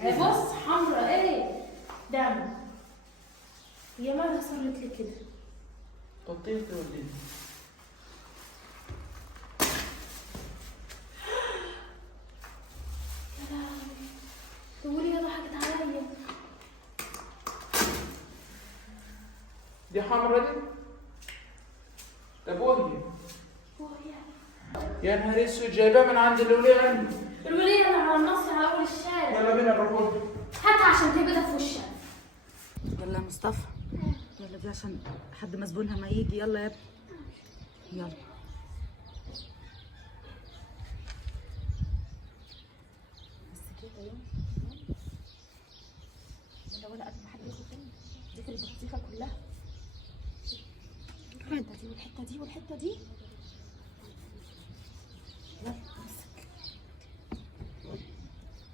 بص حمرا ايه دم. هي مالها صارت لي كده؟ قطيت توديني. يا لهوي تقولي يا ضحكت عليا. دي حمرا دي؟ طب وهي؟ يا نهار اسود جايباها من عند الولية عندي. الولية اللي على النص على اول الشارع. يلا بينا نروح لها. هاتها عشان تهبدها في وشها. يلا يا مصطفى، يلا دي عشان حد مسجونها ما يجي. يلا يا ابني يلا. بس كده يوم ولا قبل ما حد ياخد تاني دي في البطيخه كلها. الحته دي والحته دي والحته دي